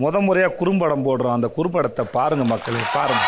முறையா குறும்படம் போடுறோம். அந்த குறும்படத்தை பாருங்க மக்களே, பாருங்க.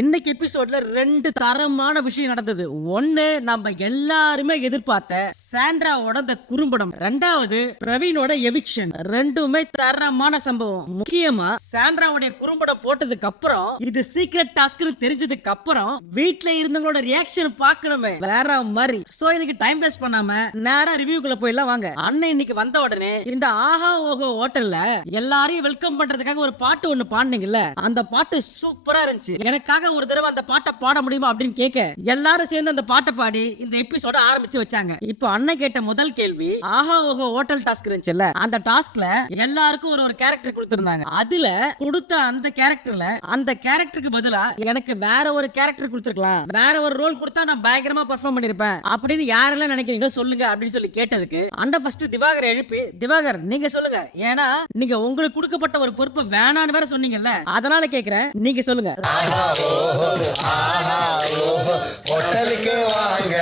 இன்னைக்கு எபிசோட்ல ரெண்டு தரமான விஷயம் நடந்தது. ஒண்ணு, நம்ம எல்லாருமே எதிர்பார்த்த சாண்ட்ராவோட அந்த குறும்படம். ரெண்டாவது, பிரவீனோட எவிக்ஷன். ரெண்டுமே தரமான சம்பவம். முக்கியமா சாண்ட்ராவுடைய குறும்படம் போட்டதுக்கு அப்புறம், இது சீக்ரெட் டாஸ்க்னு தெரிஞ்சதுக்கு அப்புறம் வீட்ல இருந்தவங்களோட ரியாக்ஷன் பார்க்கணுமே, வேற மாதிரி. சோ எனக்கு டைம் வேஸ்ட் பண்ணாம நேரா ரிவ்யூக்குள்ள போயிடலாம் வாங்க. அண்ணன் இன்னைக்கு வந்த உடனே இந்த ஆஹா ஓஹோ ஹோட்டல்ல எல்லாரையும் வெல்கம் பண்றதுக்காக ஒரு பாட்டு ஒண்ணு பாடுனீங்கல்ல, அந்த பாட்டு சூப்பரா இருந்துச்சு. எனக்காக ஒரு தடவை அந்த பாட்டை பாட முடியுமா அப்படின்னு கேட்க எல்லாரும் சேர்ந்து அந்த பாட்டை பாடி இந்த எபிசோட ஆரம்பிச்சு வச்சாங்க. இப்போ அண்ணன் கேட்ட முதல் கேள்வி, ஆஹா ஓஹோ ஹோட்டல் டாஸ்க் இருந்துச்சுல்ல, அந்த டாஸ்க்ல எல்லாருக்கும் ஒரு கேரக்டர் கொடுத்திருந்தாங்க. அதுல கொடுத்த அந்த கேரக்டருக்கு பதிலா எனக்கு வேற ஒரு கேரக்டர் கொடுத்திருக்கலாம், வேற ஒரு ரோல் கொடுத்தா நான் பயங்கரமா பெர்ஃபார்ம் பண்ணிருப்பேன் அப்படின்னு யாரெல்லாம் நினைக்கிறீங்களோ சொல்லுங்க அப்படின்னு சொல்லி கேட்டதுக்கு அண்ணன் ஃபர்ஸ்ட் திவாகர் எழுப்பி, திவாகர் நீங்க சொல்லுங்க, ஏன்னா நீங்க உங்களுக்கு கொடுக்கப்பட்ட ஒரு பொறுப்பு வேணான்னு வேற சொன்னீங்கல்ல, அதனால கேக்குறேன், நீங்க சொல்லுங்க.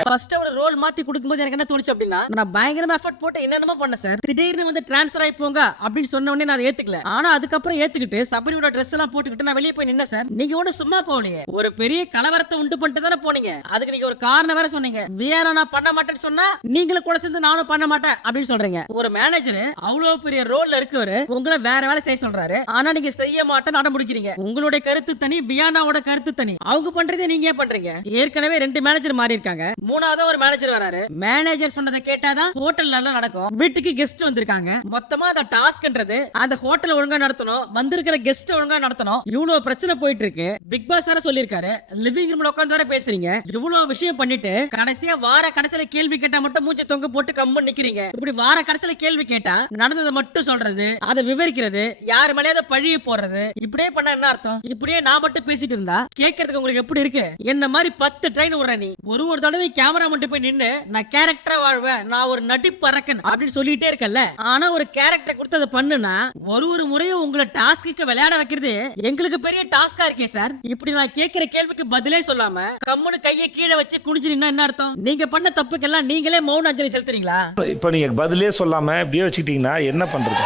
ஃபர்ஸ்ட் ஒரு ரோல் மாத்தி கொடுக்கும்போது எனக்கு என்ன தோணுச்சு அப்படின்னா, நான் பயங்கரமா எஃபர்ட் போட்டு என்னென்னமோ பண்ணேன் சார், திடீர்னு வந்து ட்ரான்ஸ்ஃபர் ஆகி போங்க அப்படின்னு சொன்ன உடனே நான் ஏத்துக்கல. ஆனா அதுக்கப்புறம் ஏத்துக்கிட்டு சபரியோட ட்ரெஸ் எல்லாம் போட்டுக்கிட்டு நான் வெளியே போய் நின்ன சார். நீங்க ஒண்ணு சும்மா போனீங்க, ஒரு பெரிய கலவரத்தை உண்டு பண்ணிட்டு தானே போனீங்க. அதுக்கு நீங்க ஒரு காரணம் வேற சொன்னீங்க. வியானா நான் பண்ண மாட்டேன்னு சொன்னா நீங்களும் கூட சேர்ந்து நானும் பண்ண மாட்டேன் அப்படின்னு சொல்றீங்க. ஒரு மேனேஜர் அவ்வளவு பெரிய ரோல்ல இருக்கவரு உங்களை வேற வேலை செய்ய சொல்றாரு, ஆனா நீங்க செய்ய மாட்டேன்னு அடம் பிடிக்கிறீங்க. உங்களுடைய கருத்து தனி, வியானாவோட கருத்து தனி. அவங்க பண்றதே நீங்க ஏன் பண்றீங்க? ஏற்கனவே ரெண்டு மேனேஜர் மாறி இருக்காங்க, மூணாவது ஒரு மேனேஜர் வராரு. மேனேஜர் சொன்னதை கேட்டாதான் ஹோட்டல் நல்லா நடக்கும். வீட்டுக்கு கெஸ்ட் வந்திருக்காங்க, மொத்தமா அந்த டாஸ்க்ன்றது அந்த ஹோட்டல் ஒழுங்கா நடத்தணும், வந்திருக்கிற கெஸ்ட் ஒழுங்கா நடத்தணும். இவ்வளவு பிரச்சனை போயிட்டு இருக்கு. பிக் பாஸ் வேற சொல்லிருக்காரு, லிவிங் ரூம்ல உட்கார்ந்து வர பேசுறீங்க. இவ்வளவு விஷயம் பண்ணிட்டு கடைசியா வார கடைசியில கேள்வி கேட்டா மட்டும் மூஞ்சி தொங்க போட்டு கம்மு நிக்கிறீங்க. இப்படி வார கடைசியில கேள்வி கேட்டா நடந்ததை மட்டும் சொல்றது, அதை விவரிக்கிறது, யார் மேலேயாவது பழிய போடுறது, இப்படியே பண்ண என்ன அர்த்தம்? இப்படியே நான் மட்டும் பேசிட்டு இருந்தா கேட்கறதுக்கு உங்களுக்கு எப்படி இருக்கு? என்ன மாதிரி 10 ட்ரெயின் விடுற நீ ஒரு தடவை கேமரா மட்டும் போய் நின்னு நான் கேரக்டரா வாழ்வேன், நான் ஒரு நடிப்பு அரக்கன் அப்படின்னு சொல்லிட்டே இருக்கல. ஆனா ஒரு கேரக்டர் கொடுத்து அதை பண்ணுனா ஒரு முறையும் உங்களை டாஸ்க்கு விளையாட வைக்கிறது எங்களுக்கு பெரிய டாஸ்கா இருக்கே சார். இப்படி நான் கேட்கிற கேள்விக்கு பதிலே சொல்லாம கம்முன்னு கையை கீழே வச்சு குனிஞ்சு நின்னா என்ன அர்த்தம்? நீங்க பண்ண தப்புக்கெல்லாம் நீங்களே மௌன அஞ்சலி செலுத்துறீங்களா? இப்ப நீங்க பதிலே சொல்லாம இப்படியே வச்சுக்கிட்டீங்கன்னா என்ன பண்றது?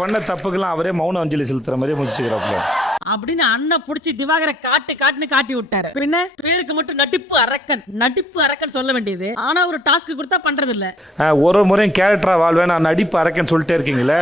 பண்ண தப்புக்கெல்லாம் அவரே மௌன அஞ்சலி செலுத்துற மாதிரி முடிச்சுக்கிறாப்ல அப்படின்னு அண்ணன் புடிச்சு திவாகரை காட்டி விட்டாரு. பின்ன பேருக்கு மட்டும் நடிப்பு அரக்கன் சொல்ல வேண்டியது, ஆனா ஒரு டாஸ்க் கொடுத்தா பண்றது இல்ல. ஒரு முறையும் கேரக்டரா வாழ்வேன், நான் நடிப்பு அரக்கன் சொல்லிட்டே இருக்கீங்களே.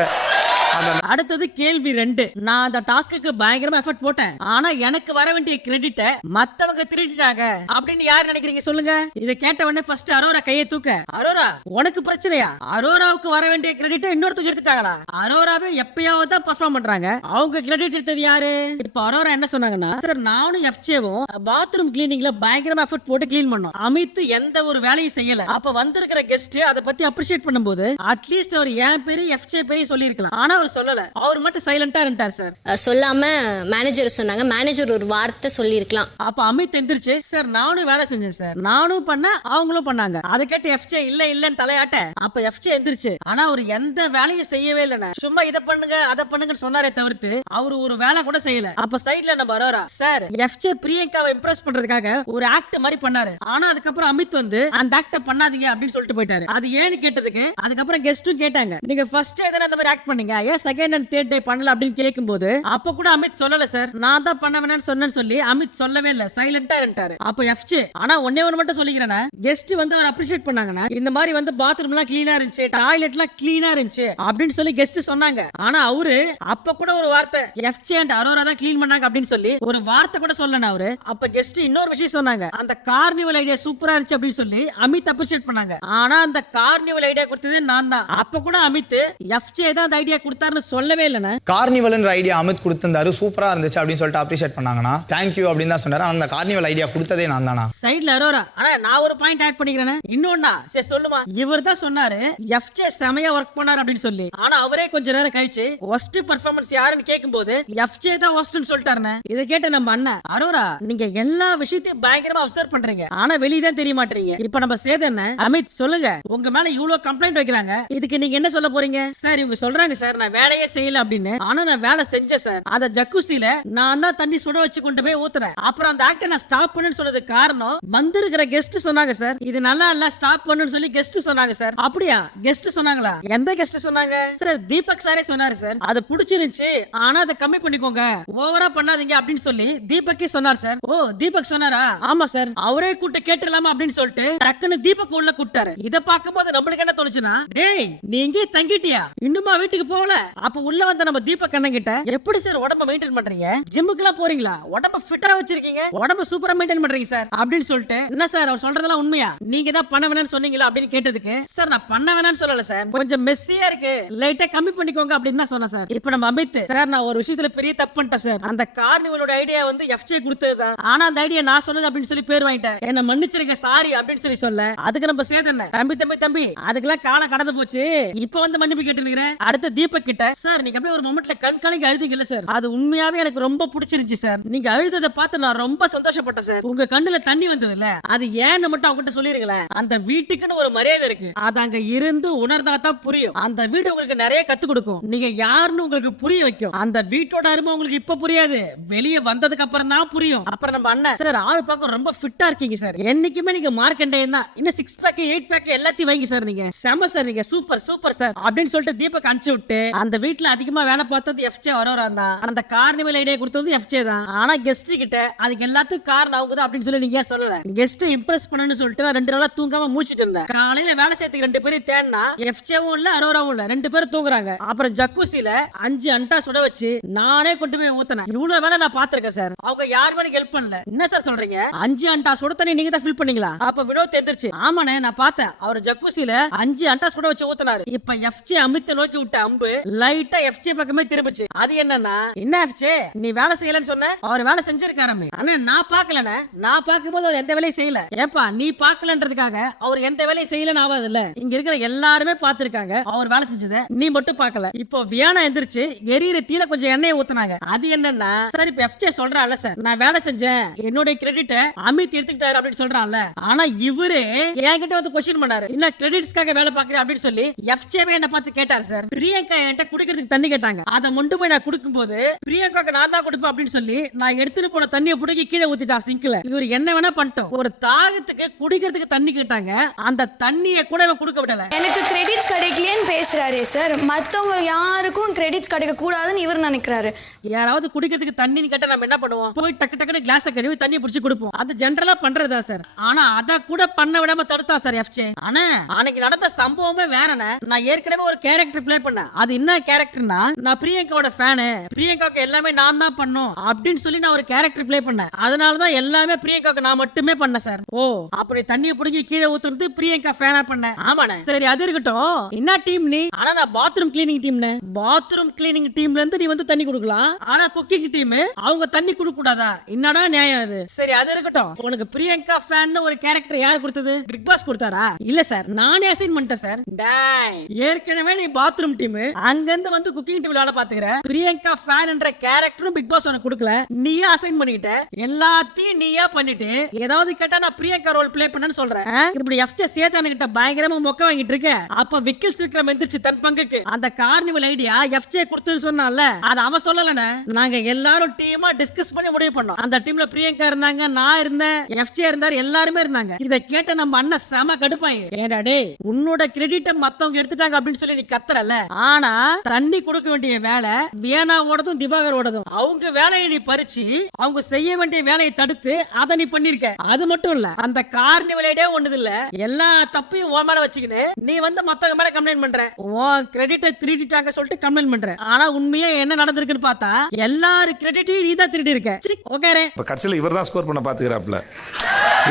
அடுத்தது கேள்வி 2, நான் அந்த டாஸ்க்கு பயங்கரமா எஃபர்ட் போட்டேன், ஆனா எனக்கு வர வேண்டிய கிரெடிட்ட மத்தவங்க திருடிட்டாங்க அப்படின்னு யார் நினைக்கிறீங்க சொல்லுங்க? இதை கேட்ட உடனே ஃபர்ஸ்ட் அரோரா கையை தூக்க, அரோரா உனக்கு பிரச்சனையா? அரோராவுக்கு வர வேண்டிய கிரெடிட்ட இன்னொருத்தருக்கு எடுத்துட்டாங்களா? அரோராவே எப்பயாவது தான் பெர்ஃபார்ம் பண்றாங்க, அவங்க கிரெடிட் எடுத்தது யாரு? இப்ப அரோரா என்ன சொன்னாங்கன்னா, சார் நானும் எஃப்ஜேவும் பாத்ரூம் கிளீனிங்ல பயங்கரமா எஃபர்ட் போட்டு கிளீன் பண்ணோம், அமித் எந்த ஒரு வேலையும் செய்யல. அப்ப வந்திருக்கிற கெஸ்ட் அதை பத்தி அப்ரிஷியேட் பண்ணும்போது அட்லீஸ்ட் அவர் என் பேரு எஃப்ஜே பேரு சொல்லிருக்கலாம், ஆனா அவர் சொல்லல. அவர் மட்டும் சைலண்டா இருந்தார் சார். சொல்லாம மேனேஜர் சொன்னாங்க, மேனேஜர் ஒரு வார்த்தை சொல்லிருக்கலாம். அப்ப அமித் எந்திரிச்சு, சார் நானும் வேலை செஞ்சேன் சார், நானும் பண்ண அவங்களும் பண்ணாங்க. அதை கேட்டு எஃப்ஜே இல்லன்னு தலையாட்ட, அப்ப எஃப்ஜே எந்திரிச்சு, ஆனா அவர் எந்த வேலையும் செய்யவே இல்லைன்னு சும்மா இதை பண்ணுங்க அதை பண்ணுங்கன்னு சொன்னாரே தவிர்த்து அவர் ஒரு வேலை கூட செய்யல. அப்ப சைடுல நம்ம அரோரா சார் எஃப்ஜே பிரியங்காவை இம்ப்ரெஸ் பண்றதுக்காக ஒரு ஆக்ட் மாதிரி பண்ணாரு, ஆனா அதுக்கப்புறம் அமித் வந்து அந்த ஆக்ட பண்ணாதீங்க அப்படின்னு சொல்லிட்டு போயிட்டாரு. அது ஏன்னு கேட்டதுக்கு அதுக்கப்புறம் கெஸ்டும் கேட்டாங்க, நீங்க ஃபர்ஸ்ட் எதனா அந்த மாதிரி ஆக்ட் பண்ணீங்க, ஏன் செகண்ட் அண்ட் தேர்ட் டே பண்ணல அப்படின்னு கேட்கும்போது அப்ப கூட அமித் சொல்லல சார், நான் தான் பண்ண வேணாம்னு சொன்னேன்னு சொல்லி அமித் சொல்லவே இல்ல, சைலண்டா இருந்தாரு. அப்ப எஃப்ஜே ஆனா ஒண்ணே ஒண்ணு மட்டும் சொல்லிக்கிறேன், கெஸ்ட் வந்து அவர் அப்ரிஷியேட் பண்ணாங்கன்னா இந்த மாதிரி வந்து பாத்ரூம் எல்லாம் கிளீனா இருந்துச்சு, டாய்லெட் எல்லாம் கிளீனா இருந்துச்சு அப்படின்னு சொல்லி கெஸ்ட் சொன்னாங்க. ஆனா அவரு அப்ப கூட ஒரு வார்த்தை எஃப்ஜே அண்ட் அரோரா தான் கிளீன் பண்ணாங்க அப்படின்னு சொல்லி ஒரு வார்த்தை கூட சொல்லல அவரு. அப்ப கெஸ்ட் இன்னொரு விஷயம் சொன்னாங்க, அந்த கார்னிவல் ஐடியா சூப்பரா இருந்துச்சு அப்படின்னு சொல்லி அமித் அப்ரிஷியேட் பண்ணாங்க. ஆனா அந்த கார்னிவல் ஐடியா கொடுத்தது நான் தான். அப்ப கூட அமித் எஃப்ஜே தான் அந்த ஐடியா கொடுத்தாருன்னு சொல்லவே இல்லைன்னு. கார்னிவல்ன்ற ஐடியா அமித் கொடுத்திருந்தாரு, சூப்பரா இருந்துச்சு அப்படின்னு சொல்லிட்டு அப்ரிஷியேட் பண்ணாங்கன்னா தேங்க்யூ அப்படின்னு தான் சொன்னாரு. அந்த கார்னிவல் ஐடியா கொடுத்ததே நான் தானா? சைடுல அரோரா, ஆனா நான் ஒரு பாயிண்ட் ஆட் பண்ணிக்கிறேன். இன்னொன்னா சரி சொல்லுமா, இவர் தான் சொன்னாரு எஃப்ஜே செமையா ஒர்க் பண்ணாரு அப்படின்னு சொல்லி, ஆனா அவரே கொஞ்ச நேரம் கழிச்சு ஒஸ்ட் பெர்ஃபார்மன்ஸ் யாருன்னு கேட்கும்போது எஃப்ஜே தான் ஒஸ்ட்னு சொல்லிட்டாருன்னு. இதை கேட்ட நம்ம அண்ணன், அரோரா நீங்க எல்லா விஷயத்தையும் பயங்கரமா அப்சர்வ் பண்றீங்க, ஆனா வெளியே தான் தெரிய மாட்டீங்க. இப்ப நம்ம சேதன் அமித் சொல்லுங்க, உங்க மேல இவ்வளவு கம்ப்ளைண்ட் வைக்கிறாங்க, இதுக்கு நீங்க என்ன சொல்ல போறீங்க? சார் இவங்க சொல்றாங்க சார் நான் நான் வேலையே செய்யல அப்படின்னு. ஆனா நான் வேலை செஞ்சேன் சார். அந்த ஜக்குசில நான் தான் தண்ணி சுட வச்சு கொண்டு போய் ஊத்துறேன். அப்புறம் அந்த ஆக்டர் நான் ஸ்டாப் பண்ணுன்னு சொன்னதுக்கு காரணம் வந்திருக்கிற கெஸ்ட் சொன்னாங்க சார், இது நல்லா இல்ல ஸ்டாப் பண்ணுன்னு சொல்லி கெஸ்ட் சொன்னாங்க சார். அப்படியா? கெஸ்ட் சொன்னாங்களா? எந்த கெஸ்ட் சொன்னாங்க சார்? தீபக் சாரே சொன்னாரு சார். அது பிடிச்சிருந்துச்சு, ஆனா அதை கம்மி பண்ணிக்கோங்க, ஓவரா பண்ணாதீங்க அப்படின்னு சொல்லி தீபக்கே சொன்னார் சார். ஓ, தீபக் சொன்னாரா? ஆமா சார். அவரே கூட்ட கேட்டுலாமா அப்படின்னு சொல்லிட்டு டக்குன்னு தீபக் உள்ள கூட்டாரு. இத பாக்கும்போது நம்மளுக்கு என்ன தோணுச்சுன்னா, டேய் நீ இங்கே தங்கிட்டியா, இன்னுமா வீட்டுக்கு போகல? அப்ப உள்ள வந்த நம்ம தீபக் அண்ணன் கிட்ட, எப்படி சார் உடம்ப மெயின்டைன் பண்றீங்க, ஜிம்முக்கு எல்லாம் போறீங்களா, உடம்ப ஃபிட்டா வச்சிருக்கீங்க, உடம்ப சூப்பரா மெயின்டைன் பண்றீங்க சார் அப்படின்னு சொல்லிட்டு, என்ன சார் அவர் சொல்றதெல்லாம் உண்மையா, நீங்க தான் பண்ண வேணாம்னு சொன்னீங்களா அப்படின்னு கேட்டதுக்கு, சார் நான் பண்ண வேணாம்னு சொல்லல சார், கொஞ்சம் மெஸ்ஸியா இருக்கு, லைட்டா கம்மி பண்ணிக்கோங்க அப்படின்னு தான் சொன்னேன் சார். இப்போ நம்ம அமித் சார், நான் ஒரு விஷயத்துல பெரிய தப்பு பண்ணிட்டேன் சார். அந்த கார்னிவலோட ஐடியா வந்து எஃப்ஜே கொடுத்ததுதான், ஆனா அந்த ஐடியா நான் சொன்னது அப்படின்னு சொல்லி பேர் வாங்கிட்டேன், என்ன மன்னிச்சிருங்க சாரி அப்படின்னு சொல்லி சொல்ல, அதுக்கு நம்ம சேதன தம்பி தம்பி தம்பி அதுக்கெல்லாம் காலம் கடந்து போச்சு, இப்போ வந்து மன்னிப்பு கேட்டு இருக்கிறேன். அடுத்த தீபக் கிட்ட, சார் நீங்க அப்படியே ஒரு மொமெண்ட்ல கண்காணிக்க அழுதிங்கல்ல சார், அது உண்மையாவே எனக்கு ரொம்ப பிடிச்சிருந்துச்சு சார், நீங்க அழுததை பார்த்து நான் ரொம்ப சந்தோஷப்பட்டேன் சார், உங்க கண்ணுல தண்ணி வந்தது இல்ல, அது ஏன்னு மட்டும் அவங்ககிட்ட சொல்லிருங்களேன். அந்த வீட்டுக்குன்னு ஒரு மரியாதை இருக்கு, அது அங்க இருந்து உணர்ந்தா தான் புரியும். அந்த வீடு உங்களுக்கு நிறைய கத்து கொடுக்கும், நீங்க யாருன்னு உங்களுக்கு புரிய வைக்கும். அந்த வீட்டோட அருமை உங்களுக்கு இப்ப புரியாது, வெளியே வந்ததுக்கு அப்புறம் தான் புரியும். அப்புறம் நம்ம அண்ணன் சார் ஆளு பார்க்க ரொம்ப ஃபிட்டா இருக்கீங்க சார், என்னைக்குமே நீங்க மார்க்கண்டேயன் தான், இன்னும் 6 பேக் 8 பேக் எல்லாத்தையும் வைங்க சார், நீங்க செம சார், நீங்க சூப்பர் சூப்பர் சார் அப்படின்னு சொல்லிட்டு தீபக் அனுப்பிச்சு விட்டு, அந்த வீட்டுல அதிகமா வேலை பார்த்தது எஃப்ஜே வரவரா தான், அந்த கார்னிவல் ஐடியா கொடுத்தது எஃப்ஜே தான். ஆனா கெஸ்ட் கிட்ட அதுக்கு எல்லாத்துக்கும் காரணம் அவங்க தான் அப்படின்னு சொல்லி நீங்க ஏன் சொல்லல? கெஸ்ட் இம்ப்ரெஸ் பண்ணணும்னு சொல்லிட்டு நான் 2 நாளா தூங்காம மூச்சிட்டு இருந்தேன். காலையில வேலை செய்யறதுக்கு 2 பேரும் தேடினா எஃப்ஜேவும் இல்ல அரோராவும் இல்ல, 2 பேரும் தூங்குறாங்க. அப்புறம் ஜக்குசில 5 அண்டா சுட வச்சு நானே கொண்டு போய் ஊத்துனேன். இவ்வளவு வேலை நான் பாத்திருக்கேன் சார், அவங்க யாருமே எனக்கு ஹெல்ப் பண்ணல. என்ன சார் சொல்றீங்க, 5 அண்டா சுட தண்ணி நீங்க தான் ஃபில் பண்ணீங்களா? அப்ப வினோத் எந்திரிச்சு, ஆமாண்ணே நான் பார்த்தேன், அவர் ஜக்குசில 5 அண்டா சுட வச்சு ஊத்துனாரு. இப்ப எஃப்ஜே அமித்த நோக்கி விட்ட அம்பு லைட்டா எஃப்ஜே பக்கமே திரும்பிச்சு. அது என்னன்னா, என்ன எஃப்ஜே நீ வேலை செய்யலன்னு சொன்ன, அவர் வேலை செஞ்சிருக்காரமே. ஆனா நான் பாக்கலண்ணே, நான் பார்க்கும்போது அவர் எந்த வேலையும் செய்யல. ஏப்பா நீ பாக்கலன்றதுக்காக அவர் எந்த வேலையும் செய்யலன்னு ஆகாது இல்ல, இங்க இருக்கிற எல்லாருமே பாத்துருக்காங்க அவர் வேலை செஞ்சதை, நீ மட்டும் பார்க்கல. இப்போ வியானா எந்திரிச்சு எரியிற தீல கொஞ்சம் எண்ணெயை ஊத்துனாங்க. அது என்னன்னா, சார் இப்ப எஃப்ஜே சொல்றான்ல சார், நான் வேலை செஞ்சேன், என்னோட கிரெடிட் அமித் எடுத்துக்கிட்டாரு அப்படின்னு சொல்றான்ல, ஆனா இவரு என்கிட்ட வந்து கொஸ்டின் பண்ணாரு, என்ன கிரெடிட்ஸ்க்காக வேலை பாக்குறேன் அப்படின்னு சொல்லி எஃப்ஜேவே என்ன பார்த்து கேட்டாரு சார். பிரியங்கா என்கிட்ட குடிக்கிறதுக்கு தண்ணி கேட்டாங்க, அதை கொண்டு போய் நான் கொடுக்கும்போது பிரியங்காக்கு நான் தான் கொடுப்பேன் அப்படின்னு சொல்லி நான் எடுத்துட்டு போன தண்ணியை புடுங்கி கீழே ஊத்திட்டா சிங்க்ல. இவர் என்ன வேணா பண்ணிட்டோம், ஒரு தாகத்துக்கு குடிக்கிறதுக்கு தண்ணி கேட்டாங்க, அந்த தண்ணியை கூட இவன் கொடுக்க விடல. எனக்கு கிரெடிட்ஸ் கிடைக்கலையேன்னு பேசுறாரு சார், மத்தவங்க யாருக்கும் கிரெடிட்ஸ் கிடைக்க கூடாதுன்னு இவர் நினைக்கிறாரு. யாராவது குடிக்கிறதுக்கு தண்ணி கேட்டா நம்ம என்ன பண்ணுவோம், போய் டக்கு டக்குன்னு கிளாஸ் கழுவி தண்ணி பிடிச்சி கொடுப்போம், அது ஜெனரலா பண்றதா சார். ஆனா அத கூட பண்ண விடாம தடுத்தா சார் எஃப்ஜே. ஆனா அன்னைக்கு நடந்த சம்பவமே வேறனே. நான் ஏற்கனவே ஒரு கேரக்டர் ப்ளே பண்ணேன், அது என்ன கேரக்டர்னா, நான் பிரியங்காவோட ஃபேனு, பிரியங்காவுக்கு எல்லாமே நான் தான் பண்ணும் அப்படின்னு சொல்லி நான் ஒரு கேரக்டர் ப்ளே பண்ணேன். அதனாலதான் எல்லாமே பிரியங்காவுக்கு நான் மட்டுமே பண்ணேன் சார். ஓ, அப்படி தண்ணியை பிடிங்கி கீழே ஊத்துறது பிரியங்கா ஃபேனா பண்ணேன். ஆமாண்ணே, சரி அது இருக்கட்டும், என்ன டீம் நீ? ஆனா நான் பாத்ரூம் கிளீனிங் டீம்னு. பாத்ரூம் கிளீனிங் டீம்ல இருந்து நீ வந்து தண்ணி கொடுக்கலாம், ஆனா குக்கிங் டீம் அவங்க தண்ணி கொடுக்க கூடாதா? என்னடா நியாயம் அது? சரி அது இருக்கட்டும், உனக்கு பிரியங்கா ஃபேன் ஒரு கேரக்டர் யார் கொடுத்தது? பிக் பாஸ் கொடுத்தாரா? இல்ல சார், நானே அசைன் பண்ணிட்டேன் சார். டேய், ஏற்கனவே நீ பாத்ரூம் டீம், அங்க இருந்து வந்து குக்கிங் டீம்ல வேலை பாத்துக்கிற, பிரியங்கா ஃபேன் என்ற கேரக்டரும் பிக் பாஸ் உனக்கு கொடுக்கல, நீயே அசைன் பண்ணிட்ட, எல்லாத்தையும் நீயா பண்ணிட்டு ஏதாவது கேட்டா நான் பிரியங்கா ரோல் ப்ளே பண்ணேன்னு சொல்றேன். இப்படி எஃப்ஜே சேதான கிட்ட பயங்கரமா மொக்க வாங்கிட்டு இருக்க. அப்ப விக்கில் விக்ரம் எந்திரிச்சு தன் பங்குக்கு அந்த கார்னிவல் ஐடியா எஃப்ஜே கொடுத்து சொன்னால, அது அவன் சொல்லலனே, நாங்க எல்லாரும் டீமா டிஸ்கஸ் பண்ணி முடிவு பண்ணோம். அந்த டீம்ல பிரியங்கா இருந்தாங்க, நான் இருந்தேன், எஃப்ஜே இருந்தார், எல்லாருமே இருந்தாங்க. இத கேட்ட நம்ம அண்ணன் செம கடுப்பாயி, ஏடா டேய் உன்னோட கிரெடிட்ட மத்தவங்க எடுத்துட்டாங்க அப்படின்னு சொல்லி நீ கத்துறல, ஆனா தண்ணி கொடுக்க வேண்டிய வேலை வியானாவோடதும் திவாகரோடதும், அவங்க வேலையை நீ பறிச்சு அவங்க செய்ய வேண்டிய வேலையை தடுத்து அதை நீ பண்ணிருக்க. அது மட்டும் இல்ல, அந்த கார்னிவல் ஐடியா ஒண்ணுது இல்ல, எல்லா தப்பையும் உன் மேல வச்சுக்கின்னு நீ வந்து மத்தவங்க மேல கம்ப்ளைண்ட் பண்ற, உன் கிரெடிட்டை திருடிட்டாங்க சொல்லிட்டு கம்ப்ளைண்ட் பண்ற. ஆனா உண்மையா என்ன நடந்திருக்குன்னு பார்த்தா எல்லாரும் கிரெடிட்டையும் நீ தான் திருடி இருக்க. ஓகே, இப்ப கடைசியில் இவர் தான் ஸ்கோர் பண்ண பாத்துக்கிறாப்ல,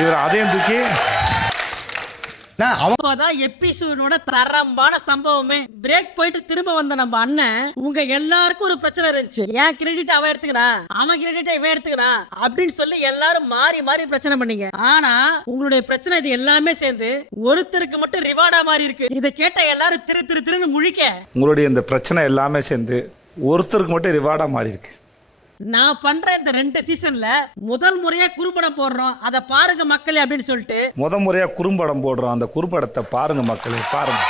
இவர் அதையும் தூக்கி அப்பதான் எபிசோடோட தரமான சம்பவமே. பிரேக் போயிட்டு திரும்ப வந்த நம்ம அண்ணன், உங்க எல்லாருக்கும் ஒரு பிரச்சனை இருந்துச்சு, ஏன் கிரெடிட் அவன் எடுத்துக்கனா, அவன் கிரெடிட் இவன் எடுத்துக்கனா அப்படின்னு சொல்லி எல்லாரும் மாறி மாறி பிரச்சனை பண்ணீங்க. ஆனா உங்களுடைய பிரச்சனை இது எல்லாமே சேர்ந்து ஒருத்தருக்கு மட்டும் ரிவார்டா மாறி இருக்கு. இதை கேட்ட எல்லாரும் திரு திரு திருன்னு முழிக்க, உங்களுடைய இந்த பிரச்சனை எல்லாமே சேர்ந்து ஒருத்தருக்கு மட்டும் ரிவார்டா மாறி இருக்கு. நான் பண்ற இந்த 2 சீசன்ல முதல் முறையா குறும்படம் போடுறோம், அதை பாருங்க மக்களே அப்படின்னு சொல்லிட்டு முறையா குறும்படம் போடுறோம், அந்த குறும்படத்தை பாருங்க மக்களே, பாருங்க.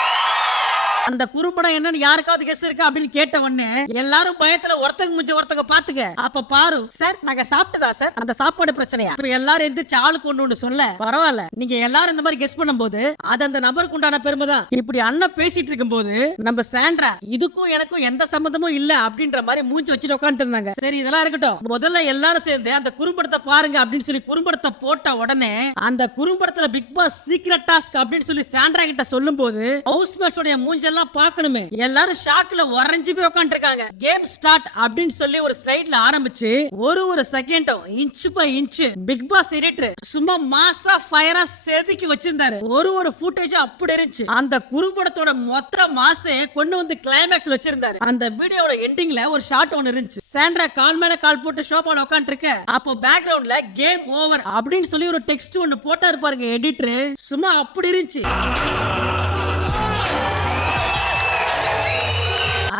அந்த குறும்படம் என்னன்னு யாருக்காவது கெஸ் இருக்கா அப்படின்னு கேட்ட உடனே எல்லாரும் பயத்துல ஒருத்தங்க முடிஞ்ச ஒருத்தங்க பாத்துக்க. அப்ப பாரு சார் நாங்க சாப்பிட்டதா சார் அந்த சாப்பாடு பிரச்சனையா? இப்ப எல்லாரும் எந்திரிச்சு ஆளுக்கு ஒண்ணு சொல்ல பரவாயில்ல. நீங்க எல்லாரும் இந்த மாதிரி கெஸ் பண்ணும்போது அது அந்த நபருக்கு உண்டான பெருமை தான். இப்படி அண்ணன் பேசிட்டு இருக்கும் போது நம்ம சாண்ட்ரா இதுக்கும் எனக்கும் எந்த சம்பந்தமும் இல்ல அப்படின்ற மாதிரி மூஞ்சி வச்சுட்டு உட்காந்துட்டு இருந்தாங்க. சரி இதெல்லாம் இருக்கட்டும், முதல்ல எல்லாரும் சேர்ந்து அந்த குறும்படத்தை பாருங்க அப்படின்னு சொல்லி குறும்படத்தை போட்ட உடனே அந்த குறும்படத்துல பிக் பாஸ் சீக்ரெட் டாஸ்க் அப்படின்னு சொல்லி சாண்ட்ரா கிட்ட சொல்லும் போது ஹவுஸ்மேட்ஸோட மூஞ்செல்லாம் பார்க்கணுமே, எல்லாரும் ஷாக்ல உறைஞ்சு போய் உட்கார்ந்து இருக்காங்க. கேம் ஸ்டார்ட் அப்படின்னு சொல்லி ஒரு ஸ்லைட்ல ஆரம்பிச்சு ஒரு செகண்டும் inch by inch Bigg Boss editor சும்மா மாசா ஃபயரா செதுக்கி வச்சிருந்தாரு. ஒரு ஃபுட்டேஜ் அப்படி இருந்துச்சு. அந்த குறும்படத்தோட மொத்த மாசே கொண்டு வந்து கிளைமேக்ஸ்ல வச்சிருந்தாரு. அந்த வீடியோட எண்டிங்ல ஒரு ஷாட் ஒன்னு இருந்துச்சு. சாண்ட்ரா கால் மேல கால் போட்டு ஷோபால உட்கார்ந்து இருக்க, அப்போ பேக்ரவுண்ட்ல கேம் ஓவர் அப்படின்னு சொல்லி ஒரு டெக்ஸ்ட் ஒன்னு போட்டாரு பாருங்க எடிட்டர். சும்மா அப்படி இருந்துச்சு.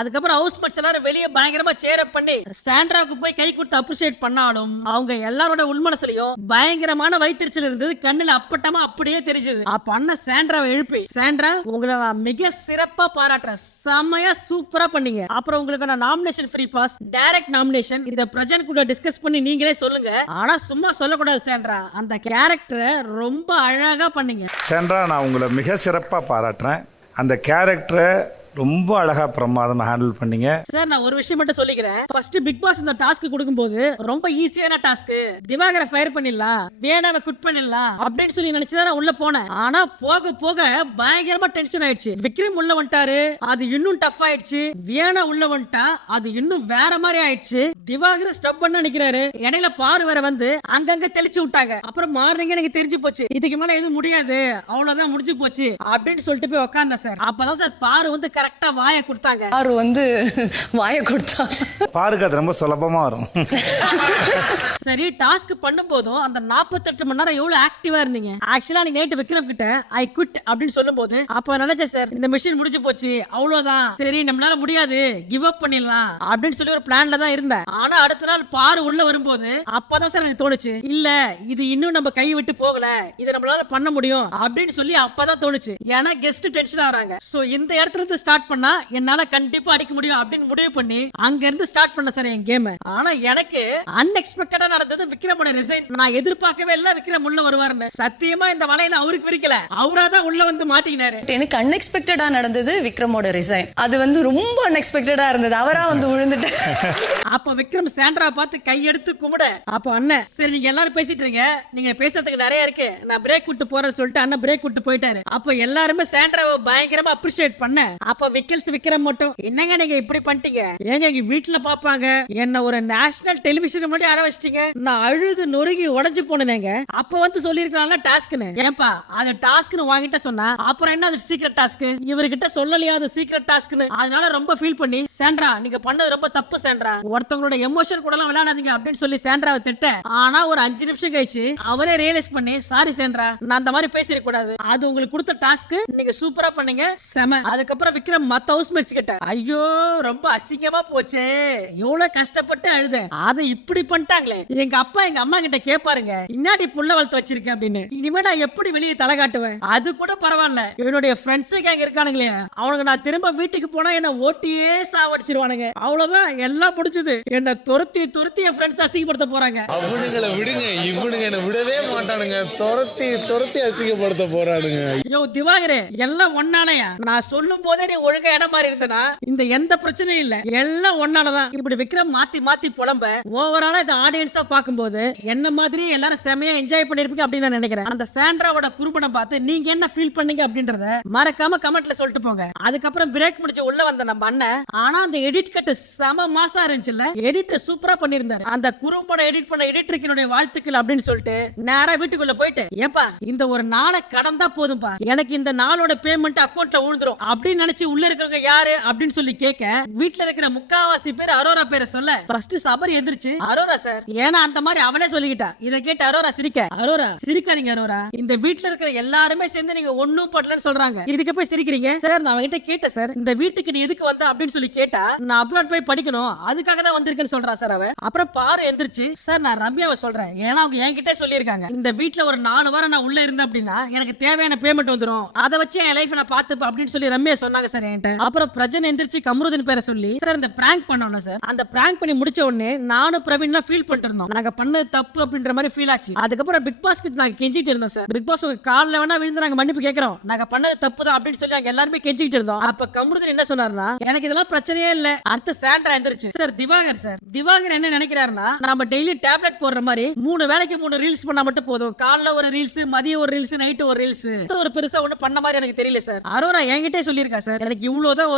அதுக்கப்புறம் ஹவுஸ்மேட்ஸ் எல்லாரும் வெளியே பயங்கரமா சேர் அப் பண்ணி சாண்ட்ராக்கு போய் கை கொடுத்து அப்ரிஷியேட் பண்ணாலும் அவங்க எல்லாரோட உள்மனசுலயும் பயங்கரமான வயிற்றுச்சல் இருந்தது. கண்ணுல அப்பட்டமா அப்படியே தெரிஞ்சது. அப்ப அண்ணன் சாண்ட்ராவை எழுப்பி, சாண்ட்ரா உங்களை நான் மிக சிறப்பா பாராட்டுறேன், செம்மையா சூப்பரா பண்ணீங்க. அப்புறம் உங்களுக்கு நான் nomination free pass, direct nomination, இத பிரஜன் கூட டிஸ்கஸ் பண்ணி நீங்களே சொல்லுங்க. ஆனா சும்மா சொல்லக்கூடாது சாண்ட்ரா, அந்த கேரக்டரை ரொம்ப அழகா பண்ணீங்க. சாண்ட்ரா நான் உங்களை மிக சிறப்பாக பாராட்டுறேன். அந்த கேரக்டரை ரொம்ப அழகா பிரமாதமா ஹேண்டில் பண்ணீங்க சார். நான் ஒரு விஷயம் மட்டும் சொல்லிக்கிறேன். ஃபர்ஸ்ட் பிக் பாஸ் இந்த டாஸ்க் கொடுக்கும்போது ரொம்ப ஈஸியான டாஸ்க், திவாகரை ஃபயர் பண்ணிடலாம், வேணாவை குட் பண்ணிடலாம் அப்படின்னு சொல்லி நினைச்சுதான் நான் உள்ள போனேன். ஆனா போக போக பயங்கரமா டென்ஷன் ஆயிடுச்சு. விக்ரம் உள்ள வந்துட்டாரு, அது இன்னும் டஃப் ஆயிடுச்சு. வியானா உள்ள வந்துட்டா, அது இன்னும் வேற மாதிரி ஆயிடுச்சு. திவாகர் ஸ்டப் பண்ண நிக்கிறாரு, இடையில பாரு வேற வந்து அங்கங்க தெளிச்சு விட்டாங்க. அப்புறம் மார்னிங் எனக்கு தெரிஞ்சு போச்சு, இதுக்கு மேல எதுவும் முடியாது, அவ்வளவுதான் முடிஞ்சு போச்சு அப்படின்னு சொல்லிட்டு போய் உட்கார்ந்தேன் சார். அப்பதான் சார் பாரு வந்து கரெக்டா வாயை கொடுத்தாங்க. பாரு வந்து வாயை கொடுத்தா பாருக்கு அது ரொம்ப சுலபமா வரும். சரி டாஸ்க் பண்ணும்போதும் அந்த 48 மணி நேரம் எவ்வளவு ஆக்டிவா இருந்தீங்க? ஆக்சுவலா நீங்க நைட் விக்ரம் கிட்ட ஐ குட் அப்படின்னு சொல்லும் போது அப்ப நினைச்சேன் சார் இந்த மிஷின் முடிஞ்சு போச்சு, அவ்வளவுதான், சரி நம்மளால முடியாது, கிவ் அப் பண்ணிடலாம் அப்படின்னு சொல்லி ஒரு பிளான்ல தான் இருந்தேன். ஆனா அடுத்த நாள் பாரு உள்ள வரும்போது அப்பதான் சார் எனக்கு தோணுச்சு, இல்ல இது இன்னும் நம்ம கை விட்டு போகல, இதை நம்மளால பண்ண முடியும் அப்படின்னு சொல்லி அப்பதான் தோணுச்சு. ஏன்னா கெஸ்ட் டென்ஷன் ஆறாங்க. சோ இந்த இடத்துல இருந்து ஸ்டார்ட் பண்ணா என்னால கண்டிப்பா அடிக்க முடியும் அப்படின்னு முடிவு பண்ணி அங்க இருந்து ஸ்டார்ட் பண்ண சார் என் கேம். ஆனா எனக்கு அன்எக்ஸ்பெக்டடா நடந்தது விக்ரமோட ரிசைன். நான் எதிர்பார்க்கவே இல்ல விக்ரம் உள்ள வருவாருன்னு. சத்தியமா இந்த வலையில அவருக்கு விரிக்கல, அவராதான் உள்ள வந்து மாட்டிக்கினாரு. எனக்கு அன்எக்ஸ்பெக்டடா நடந்தது விக்ரமோட ரிசைன். அது வந்து ரொம்ப அன்எக்ஸ்பெக்டடா இருந்தது, அவரா வந்து விழுந்துட்டு. அப்ப விக்ரம் சாண்ட்ரா பார்த்து கையெடுத்து கும்பிட, அப்ப அண்ணன் சரி நீங்க எல்லாரும் பேசிட்டு இருங்க, நீங்க பேசுறதுக்கு நிறைய இருக்கு, நான் பிரேக் விட்டு போறேன்னு சொல்லிட்டு அண்ணன் பிரேக் விட்டு போயிட்டாரு. அப்ப எல்லாருமே சாண்ட்ராவை பயங்கரமா அப்ரிஷியேட் பண்ண, அப்ப விக்ரம் மட்டும் என்னங்க நீங்க இப்படி பண்ணிட்டீங்க, ஏங்க எங்க வீட்டுல பாப்பாங்க, என்ன ஒரு நேஷனல் டெலிவிஷன் முன்னாடி அழ வச்சிட்டீங்க, நான் அழுது நொறுகி உடைஞ்சு போனேங்க. அப்ப வந்து சொல்லிருக்கலாம்ல டாஸ்க்னு. ஏன்பா அது டாஸ்க்னு வாங்கிட்ட சொன்னா அப்புறம் என்ன அது சீக்ரெட் டாஸ்க், இவர்கிட்ட சொல்லலையா அது சீக்ரெட் டாஸ்க்னு. அதனால ரொம்ப ஃபீல் பண்ணி சாண்ட்ரா நீங்க பண்ணது ரொம்ப தப்பு சாண்ட்ரா, ஒருத்தவங்களோட எமோஷன் கூட எல்லாம் விளையாடாதீங்க அப்படின்னு சொல்லி சாண்ட்ராவை திட்ட. ஆனா ஒரு 5 நிமிஷம் கழிச்சு அவரே ரியலைஸ் பண்ணி சாரி சாண்ட்ரா நான் அந்த மாதிரி பேசிட கூடாது, அது உங்களுக்கு கொடுத்த டாஸ்க், நீங்க சூப்பரா பண்ணீங்க செம. அதுக்கப்புறம் விக்ரம் மத்த ஹவுஸ்மேட்ஸ் கிட்ட ஐயோ ரொம்ப அசிங்கமா போச்சே, எவ்வளவு கஷ்டப்பட்டு அழுத, அதை இப்படி பண்ணிட்டாங்களே, எங்க அப்பா எங்க அம்மா கிட்ட கேட்பாருங்க இன்னாடி புள்ள வளர்த்து வச்சிருக்கேன் அப்படின்னு, இனிமே நான் எப்படி வெளியே தலை காட்டுவேன்? அது கூட பரவாயில்ல, என்னுடைய ஃப்ரெண்ட்ஸ் கேங்க இருக்கானுங்களே அவனுக்கு நான் திரும்ப வீட்டுக்கு போனா என்ன ஓட்டியே சாவடிச்சிருவானுங்க, அவ்வளவுதான் எல்லாம் முடிஞ்சது. என்ன துரத்தி துரத்தி என் ஃப்ரெண்ட்ஸ் அசிங்கப்படுத்த போறாங்க. அவனுங்களை விடுங்க, இவனுங்க என்ன விடவே மாட்டானுங்க, துரத்தி துரத்தி அசிங்கப்படுத்த போறானுங்க. யோ திவாகரே எல்லாம் ஒன்னாலயா? நான் சொல்லும் போதே நீ ஒழுங்கா இடம் மாதிரி இருந்தனா இந்த எந்த பிரச்சனையும் இல்ல, எல்லாம் ஒன்னாலதான். இப்படி விக்ரம் மாத்தி மாத்தி புலம்ப ஓவராலா இந்த ஆடியன்ஸா பாக்கும்போது என்ன மாதிரி எல்லாரும் செமையா என்ஜாய் பண்ணிருப்பீங்க அப்படின்னு நான் நினைக்கிறேன். அந்த சாண்ட்ராவோட குறும்படம் பார்த்து நீங்க என்ன ஃபீல் பண்ணீங்க அப்படின்றத மறக்காம கமெண்ட்ல சொல்லிட்டு போங்க. அதுக்கப்புறம் பிரேக் முடிச்சு உள்ள வந்த நம்ம அண்ணன், ஆனா அந்த எடிட் கட் செம மாசா இருந்துச்சுல்ல, எடிட்டர் சூப்பரா பண்ணிருந்தாரு. அந்த குறும்படம் எடிட் பண்ண எடிட்டருக்கு என்னுடைய வாழ்த்துக்கள் அப்படின்னு சொல்லிட்டு நேரா வீட்டுக்குள்ள போயிட்டு, ஏப்பா இந்த ஒரு நாளை கடந்தா போதும்பா, எனக்கு இந்த நாளோட பேமெண்ட் அக்கௌண்ட்ல விழுந்துரும் அப்படின்னு நினைச்சு உள்ள இருக்கிறவங்க யாரு அப்படின்னு சொல்லி கேட்க, வீட்டுல இருக்கிற முக்காவாசி பேர் அரோரா பேரை சொல்ல ஃபர்ஸ்ட் சபரி எந்திரிச்சு அரோரா சார், ஏன்னா அந்த மாதிரி அவளே சொல்லிக்கிட்டா. இதை கேட்டு அரோரா சிரிக்க, அரோரா சிரிக்காதீங்க அரோரா, இந்த வீட்டுல இருக்கிற எல்லாருமே சேர்ந்து நீங்க ஒண்ணும் பண்ணலன்னு சொல்றாங்க, இதுக்கு போய் சிரிக்கிறீங்க சார்? நான் அவங்கிட்ட கேட்டேன் சார், இந்த வீட்டுக்கு நீ எதுக்கு வந்த அப்படின்னு சொல்லி கேட்டா, நான் அப்ராட் போய் படிக்கணும் அதுக்காக தான் வந்திருக்கேன் அங்கிள் சொல்றா சார் அவ. அப்புறம் பாரு எந்திரிச்சு, சார் நான் ரம்யாவை சொல்றேன், ஏன்னா அவங்க என்கிட்ட சொல்லியிருக்காங்க இந்த வீட்ல ஒரு 4 வாரம் நான் உள்ள இருந்தேன் அப்படின்னா எனக்கு தேவையான பேமெண்ட் வந்துரும், அதை வச்சு என் லைஃப் நான் பாத்துப்பேன் அப்படின்னு சொல்லி ரம்யா சொன்னாங்க சார் என்கிட்ட. அப்புறம் பிரஜன் எந்திரிச்சு கமருதீன் பேரை சொல்லி சார் இந்த பிராங்க் பண்ணோம் சார். அந்த பிராங்க் பண்ணி முடிச்ச உடனே நானும் பிரவீன் ஃபீல் பண்ணிட்டு இருந்தோம், நாங்க பண்ணது தப்பு அப்படின்ற மாதிரி ஃபீல் ஆச்சு. அதுக்கப்புறம் பிக் பாஸ் கிட்ட நாங்க கெஞ்சிட்டு இருந்தோம் சார். பிக் பாஸ் கால்ல வேணா விழுந்து நாங்க மன்னிப்பு கேட்கிறோம், நாங்க பண்ணது தப்பு தான் அப்படின்னு சொல்லி நாங்க எல்லாருமே கெஞ்சிட்டு இருந்தோம். அப்ப கமருதீன் என்ன சொன்னாருன்னா, எனக்கு இதெல்லாம் பிரச்சனையே இல்ல. அடுத்த சாண்ட்ரா எந்திரிச்சு சார் திவாகர் என்ன நினைக்கிறாருன்னா, நாம டெய்லி டேப்லெட் போடுற மாதிரி 3 வேளைக்கு 3 ரீல்ஸ் பண்ணா மட்டும் போதும், காலைல ஒரு ரீல்ஸ், மதியம் ஒரு ரீல்ஸ், நைட் ஒரு ரீல்ஸ், ஒரு பெருசா ஒண்ணு பண்ண மாதிரி எனக்கு தெரியல சார். அரோரா என்கிட்டே சொல்லியிருக்கா சார், எனக்கு இவ்வளவுதான்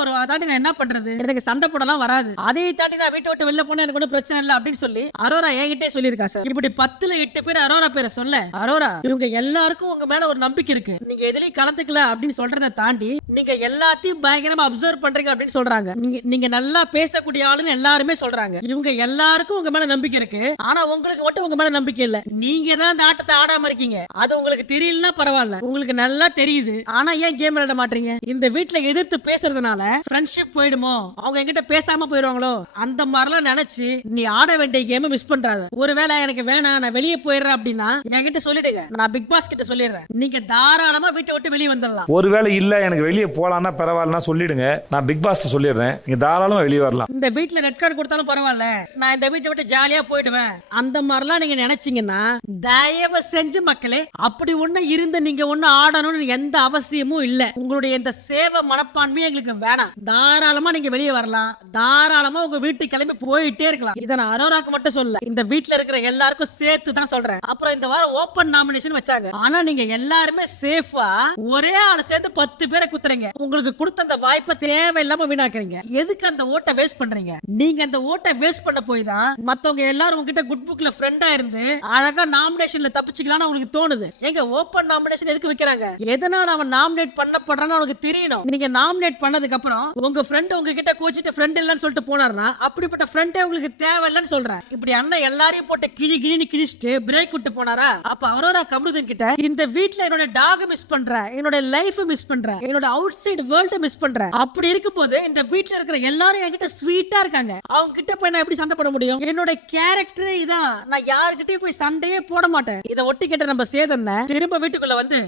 வரும், அதாண்டி நான் என்ன பண்றது, எனக்கு சண்டை போடலாம் வராது, அதை தாண்டி நான் வீட்டை விட்டு வெளில போனா எனக்கு ஒன்றும் பிரச்சனை இல்லை அப்படின்னு சொல்லி அரோரா என்கிட்டே சொல்லியிருக்கா சார். இப்படி 10ல் 8 பேர் அரோரா பேரை சொல்ல, அரோரா இவங்க எல்லாருக்கும் உங்க மேல ஒரு நம்பிக்கை இருக்கு, நீங்க எதுலயும் கலந்துக்கல அப்படின்னு சொல்றதை தாண்டி நீங்க எல்லாத்தையும் பயங்கரமா அப்சர்வ் பண்றீங்க அப்படின்னு சொல்றாங்க. நீங்க நல்லா பேசக்கூடிய ஆளுன்னு எல்லாருமே சொல்றாங்க. இவங்க எல்லாருக்கும் உங்க மேல நம்பிக்கை இருக்கு, ஆனா உங்களுக்கு மட்டும் உங்க மேல நம்பிக்கை இல்ல. நீங்க தான் அந்த ஆட்டத்தை ஆடாம இருக்கீங்க, அது உங்களுக்கு தெரியலன்னா பரவாயில்ல, உங்களுக்கு நல்லா தெரியுது, ஆனா ஏன் கேம் விளையாட மாட்டீங்க? இந்த வீட்டுல எதிர்த்து பேசுறதுனால ஃப்ரெண்ட்ஷிப் போயிடுமோ, அவங்க என்கிட்ட பேசாம போயிடுவாங்களோ, அந்த மாதிரிலாம் நினைச்சு நீ ஆட வேண்டிய கேம் மிஸ் பண்றாத. ஒருவேளை எனக்கு வேணாம் நான் வெளியே போயிடுறேன் அப்படின்னா என்கிட்ட சொல்லிடுங்க, நான் பிக் பாஸ் கிட்ட சொல்லிடுறேன், நீங்க தாராளமா வீட்டை விட்டு வெளியே வந்துடலாம். ஒருவேளை இல்ல எனக்கு வெளியே போலாம்னா பரவாயில்லனா சொல்லிடுங்க, நான் பிக் பாஸ் சொல்லிடுறேன், நீங்க தாராளமா வெளியே வரலாம். இந்த வீட்ல ரெட் கார்டு கொடுத்தாலும் பரவாயில்ல, நான் இந்த வீட்டை விட்டு ஜாலியா போயிடுவேன், அந்த மாதிரிலாம் நீங்க நினைச்சீங்கன்னா தயவு செஞ்சு மக்களே அப்படி ஒண்ணு இருந்து நீங்க ஒண்ணு ஆடணும்னு எந்த அவசியமும் இல்ல. உங்களுடைய இந்த சேவை மனப்பான்மையே எங்களுக்கு வேணாம், தாராளமா நீங்க வெளியே வரலாம், தாராளமா உங்க வீட்டுக்கு கிளம்பி போயிட்டே இருக்கலாம். இதை நான் அரோராக்கு மட்டும் சொல்ல, இந்த வீட்ல இருக்கிற எல்லாருக்கும் சேர்த்து தான் சொல்றேன். அப்புறம் இந்த வாரம் ஓபன் நாமினேஷன் வச்சாங்க, ஆனா நீங்க எல்லாருமே சேஃபா ஒரே ஆளை சேர்ந்து 10 பேரை குத்துறீங்க. உங்களுக்கு கொடுத்த அந்த வாய்ப்பை தேவையில்லாம வீணாக்குறீங்க. எதுக்கு அந்த ஓட்டை வேஸ்ட் பண்றீங்க? நீங்க அந்த ஓட்டை வேஸ்ட் பண்ண போய் தான் மத்தவங்க எல்லாரும் உங்ககிட்ட குட் புக்ல ஃப்ரெண்டா இருந்து அழகா நாமினேஷன்ல தப்பிச்சுக்கலாம்னு உங்களுக்கு தோணுது. எங்க ஓபன் நாமினேஷன் எதுக்கு வைக்கிறாங்க? எதனால அவன் நாமினேட் பண்ணப்படுறான்னு அவனுக்கு தெரியணும். நீங்க நாமினேட் பண்ணதுக்கு அப்புறம் உங்க ஃப்ரெண்ட் உங்ககிட்ட கோச்சிட்டு ஃப்ரெண்ட் இல்லன்னு சொல்லிட்டு போனாருன்னா அப்படிப்பட்ட ஃப்ரெண்டே உங்களுக்கு தேவையில்லைன்னு சொல்றேன். இப்படி அண்ணன் எல்லாரையும் போட்டு கிழின்னு கிழிச்சிட்டு பிரேக் விட்டு போனாரா? அப்ப அரோரா கமருதீன் கிட்ட இந்த வீட்ல என்னோட டாக் மிஸ் பண்றேன், என்னோட லைஃப் மிஸ் பண்றேன், என்னோட அவுட் சைடு வேர்ல்ட் மிஸ் பண்றேன், அப்படி இருக்கும் போது இந்த வீட்ல இருக்கிற எல்லாரும் என்கிட்ட ஸ்வீட்டா இருக்காங்க, அவங்க கிட்ட போய் நான் எப்படி சண்டை போட முடியும்? என்னோட கேரக்டரே இதான், நான் யாருக்கிட்டயும் போய் சண்டையே போட மாட்டேன். இதை ஒட்டி கேட்ட நம்ம சேதன் திரும்ப வீட்டுக்குள்ள வந்து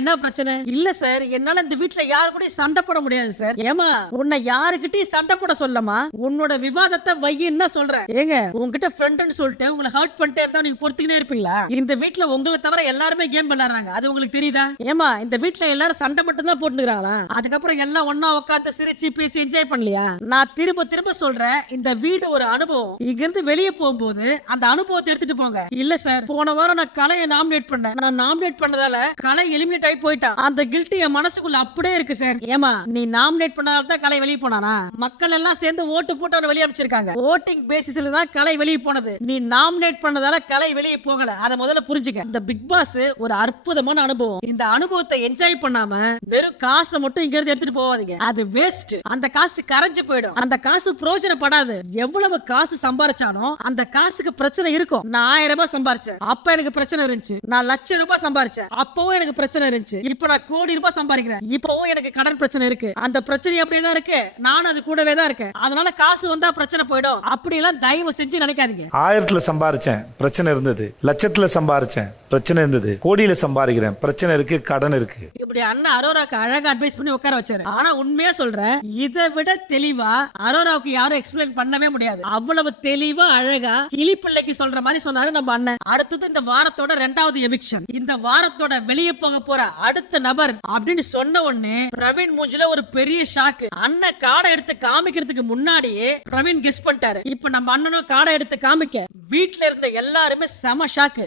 என்ன பிரச்சனை இல்ல சார், என்னால இந்த வீட்ல யாரு கூட சண்டை போட முடியாது சார். ஏமா உன்னை யாருக்கிட்டையும் சண்டை போட சொல்லமா, உன்னோட விவாதத்தை வையின்னு சொல்றேன். ஏங்க உங்ககிட்ட ஃப்ரெண்ட்னு சொல்லிட்டு உங்களை ஹர்ட் பண்ணிட்டே இருந்தா நீங்க பொறுத்துக்கிட்டே இருப்பீங்களா? இந்த வீட்ல உங்களை தவிர எல்லாருமே கேம் விளையாடுறாங்க, அது உங்களுக்கு தெரியுதா? ஏமா இந்த வீட்ல எல்லாரும் சண்டை மட்டும் தான் போட்டுக்கிறாங்களா? அதுக்கப்புறம் எல்லாம் ஒன்னா உட்காந்து சிரிச்சு பேசி என்ஜாய் பண்ணலையா? நான் திரும்ப சொல்றேன், இந்த வீடு ஒரு அனுபவம். இங்க இருந்து வெளியே போகும்போது அந்த அனுபவத்தை எடுத்துட்டு போங்க. இல்ல சார், போன வாரம் நான் கலையை நாமினேட் பண்ணேன், நான் நாமினேட் பண்ணதால கலை எலிமினேட் ஆகி போயிட்டான், அந்த கில்ட்டி என் மனசுக்குள்ள அப்படியே இருக்கு சார். ஏமா நீ நாமினேட் பண்ணதால தான் கலை வெளியே போனானா? மக்கள் எல்லாம் சேர்ந்து ஓட்டு போட்டு அவனை வெளியே அனுப்பிச்சிருக்காங்க, ஓட்டிங் பேசிஸ்ல தான் கலை வெளியே போனது. நீ நாமினேட் பண்ணதால கலை வெளியே போகல, அதை முதல்ல புரிஞ்சுக்க. இந்த பிக் பாஸ் ஒரு அற்புதமான அனுபவம். இந்த அனுபவத்தை என்ஜாய் பண்ணாம வெறும் காசை மட்டும் இங்க இருந்து எடுத்துட்டு போவாதீங்க, அது வேஸ்ட். அந்த காசு கரைஞ்சு போயிடும், அந்த காசு பிரயோஜனப்படாது. எவ்வளவு காசு சம்பாரிச்சாலும் அந்த காசுக்கு பிரச்சனை இருக்கும். நான் 1000 ரூபாய் சம்பாரிச்சேன், அப்ப எனக்கு பிரச்சனை இருந்துச்சு. நான் லட்சம் ரூபாய் சம்பாரிச்சேன், அப்பவும் எனக்கு பிரச்சனை இருந்துச்சு. இப்ப நான் கோடி ரூபாய் சம்பாதிக்கிறேன், இப்பவும் எனக்கு கடன் பிரச்சனை இருக்கு. அந்த பிரச்சனை அப்படியே தான் இருக்கு, நானும் அது கூடவே தான் இருக்கேன். அதனால காசு வந்தா பிரச்சனை போயிடும் அப்படி எல்லாம் தயவு செஞ்சு நினைக்காதீங்க. 1000ல சம்பாரிச்சேன், பிரச்சனை இருந்தது. லட்சத்துல சம்பாரிச்சேன், பிரச்சனை இருந்தது. கோடியில சம்பாதிக்கிறேன், பிரச்சனை இருக்கு, கடன் இருக்கு. இப்படி அண்ணன் அரோராக்கு அழகா அட்வைஸ் பண்ணி உட்கார வச்சாரு. ஆனா உண்மையா சொல்றேன், இதை விட தெளிவா அரோராவுக்கு யாரும் எக்ஸ்பிளைன் பண்ணவே முடியாது. அவ்வளவு தெளிவா அழகா கிளிப்பிள்ளைக்கு சொல்ற மாதிரி சொன்னாரு நம்ம அண்ணன். அடுத்தது இந்த வாரத்தோட 2வது எவிக்ஷன், இந்த வாரத்தோட வெளியே போக போற அடுத்த நபர் அப்படின்னு சொன்ன உடனே பிரவீன் மூஞ்சில ஒரு பெரிய ஷாக்கு. அண்ணன் காடை எடுத்து காமிக்கிறதுக்கு முன்னாடியே பிரவீன் கெஸ் பண்ணிட்டாரு. இப்ப நம்ம அண்ணனும் காடை எடுத்து காமிக்க வீட்டுல இருந்த எல்லாருமே செம ஷாக்கு.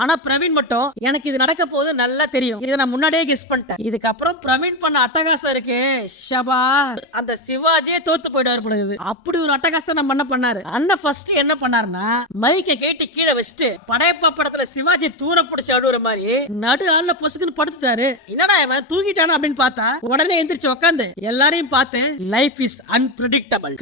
ஆனா பிரவீன் மட்டும் எனக்கு இது நடக்க போகுது நல்லா தெரியும், இதை நான் முன்னாடியே கெஸ் பண்ணிட்டேன். இதுக்கப்புறம் பிரவீன் பண்ண அட்டகாசம் இருக்கு, ஷபா அந்த சிவாஜியே தோத்து போயிடுவார் பொழுது. அப்படி ஒரு அட்டகாசத்தை நம்ம என்ன பண்ணாரு அண்ணன். ஃபர்ஸ்ட் என்ன பண்ணாருன்னா மைக்க கேட்டு கீழே வச்சுட்டு படையப்பா படத்துல சிவாஜி தூர பிடிச்சு அழுவுற மாதிரி நடு ஆள்ல பொசுக்குன்னு படுத்துட்டாரு. என்னடா இவன் தூங்கிட்டானா அப்படின்னு பார்த்தா உடனே எந்திரிச்சு உட்காந்து எல்லாரையும் பார்த்து லைஃப் இஸ் அன்பிரடிக்டபிள்,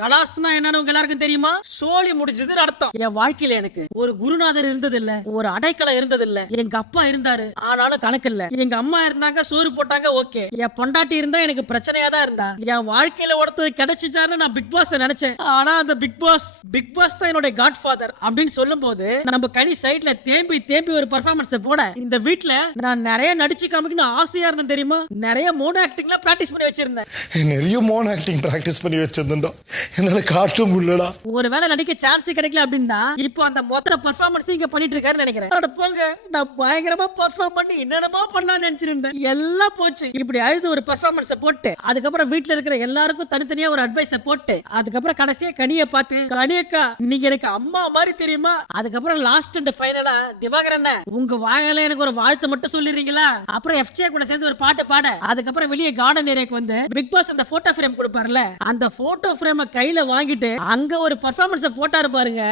கலாஸ்னா என்னன்னு உங்க எல்லாருக்கும் தெரியுமா? சோழி முடிஞ்சதுன்னு அர்த்தம். என் வாழ்க்கையில எனக்கு ஒரு குருநாதர் இருந்தது இல்ல, ஒரு அடைக்கலம் இருந்தது இல்ல. எங்க அப்பா இருந்தாரு, ஆனாலும் கணக்கு இல்ல. எங்க அம்மா இருந்தாங்க, சோறு போட்டாங்க, ஓகே. என் பொண்டாட்டி இருந்தா எனக்கு பிரச்சனையா தான் இருந்தா. என் வாழ்க்கையில ஒருத்தர் கிடைச்சிட்டாருன்னு நான் பிக் பாஸ் நினைச்சேன். ஆனா அந்த பிக் பாஸ் தான் என்னோட காட் ஃபாதர் அப்படின்னு சொல்லும் போது நம்ம கனி சைட்ல தேம்பி ஒரு பெர்ஃபார்மன்ஸ் போட இந்த வீட்ல நான் நிறைய நடிச்சு காமிக்கணும் ஆசையா இருந்தேன் தெரியுமா. நிறைய மோனோ ஆக்டிங்லாம் பிராக்டிஸ் பண்ணி வச்சிருந்தேன். நிறைய மோனோ ஆக்டிங் பிராக்டிஸ் பண்ணி வச்சிருந்தா என்னால காட்ட முடியலடா. ஒருவேளை நடிக்க சான்ஸ் கிடைக்கல அப்படின்னா இப்போ அந்த மொத்த பெர்ஃபார்மன்ஸ் இங்க பண்ணிட்டு இருக்காருன்னு நினைக்கிறேன். அட போங்க, நான் பயங்கரமா பெர்ஃபார்ம் பண்ணி என்னென்னமோ பண்ணலாம்னு நினைச்சிருந்தேன். எல்லாம் போச்சு. இப்படி அழுது ஒரு பெர்ஃபார்மன்ஸ் போட்டு அதுக்கப்புறம் வீட்ல இருக்கிற எல்லாருக்கும் தனித்தனியா ஒரு அட்வைஸ் போட்டு அதுக்கப்புறம் கடைசியா கனியை பார்த்து, கனியக்கா நீங்க எனக்கு அம்மா மாதிரி தெரியுமா. அதுக்கப்புறம் லாஸ்ட் அண்ட் ஃபைனலா திவாகரன் உங்க வாயில எனக்கு ஒரு வாழ்த்து மட்டும் சொல்லிடுறீங்களா. அப்புறம் எஃப்ஜே கூட சேர்ந்து ஒரு பாட்டு பாட அதுக்கப்புறம் வெளியே கார்டன் ஏரியாக்கு வந்து பிக் பாஸ் அந்த போட்டோ ஃப்ரேம் கொடுப்பாருல, அந்த போட்டோ ஃப்ரேமை கையில வாங்கிட்டு அங்க ஒரு பெர்ஃபார்மன்ஸ் போட்டாரு பாருங்க.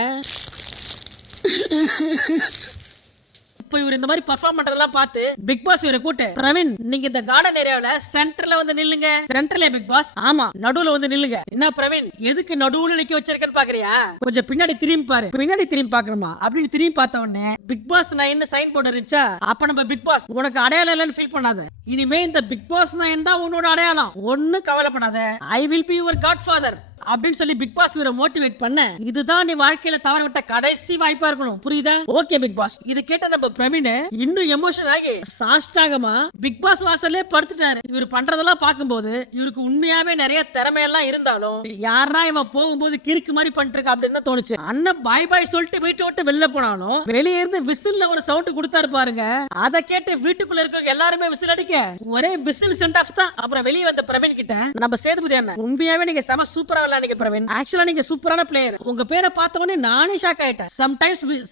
இப்போ இவர் இந்த மாதிரி பெர்ஃபார்ம் பண்றதெல்லாம் பார்த்து பிக் பாஸ் இவரை கூட்டு, பிரவீன் நீங்க இந்த கார்டன் ஏரியாவுல சென்டர்ல வந்து நில்லுங்க. சென்டர்ல பிக் பாஸ், ஆமா நடுவுல வந்து நில்லுங்க. என்ன பிரவீன் எதுக்கு நடுவுல நிக்க வச்சிருக்கேன்னு பாக்குறியா, கொஞ்சம் பின்னாடி திரும்பி பாரு. பின்னாடி திரும்பி பாக்கணுமா அப்படின்னு திரும்பி பார்த்த உடனே பிக் பாஸ் நான் என்ன சைன் போர்டு இருந்துச்சா. அப்ப நம்ம பிக் பாஸ் உனக்கு அடையாளம் இல்லைன்னு ஃபீல் பண்ணாத. இனிமே இந்த பிக் பாஸ் நான் தான் உன்னோட அடையாளம், ஒன்னும் கவலைப்படாத. I will be your godfather அப்படின்னு சொல்லி பிக் பாஸ் இவரை மோட்டிவேட் பண்ண, இதுதான் நீ வாழ்க்கையில தவற விட்ட கடைசி வாய்ப்பா இருக்கணும், புரியுதா. Okay Bigg Boss. இது கேட்ட நம்ம பிரவீன் இன்னும் எமோஷன் ஆகி சாஷ்டாகமா பிக் பாஸ் வாசல்லே படுத்துட்டாரு. இவர் பண்றதெல்லாம் பார்க்கும்போது இவருக்கு உண்மையாவே நிறைய திறமையெல்லாம் இருந்தாலும் யாரா இவன் போகும்போது கிறுக்கு மாதிரி பண்ணிட்டு அப்படின்னு தான் தோணுச்சு. அண்ணன் பாய் பாய் சொல்லிட்டு வீட்டை விட்டு வெளில போனாலும் வெளியே இருந்து விசில்ல ஒரு சவுண்ட் கொடுத்தாரு பாருங்க. அதை கேட்டு வீட்டுக்குள்ள இருக்க எல்லாருமே விசில் அடிக்க ஒரே விசில் சென்ட் ஆஃப் தான். அப்புறம் வெளியே வந்த பிரவீன் கிட்ட நம்ம சேதுபதி அண்ணன் உண்மையாவே நீங்க செம சூப்பரா பிரவீன், ஆக்சுவலா நீங்க சூப்பரான பிளேயர். உங்க பேரை பார்த்த உடனே நானே ஷாக் ஆயிட்டேன்.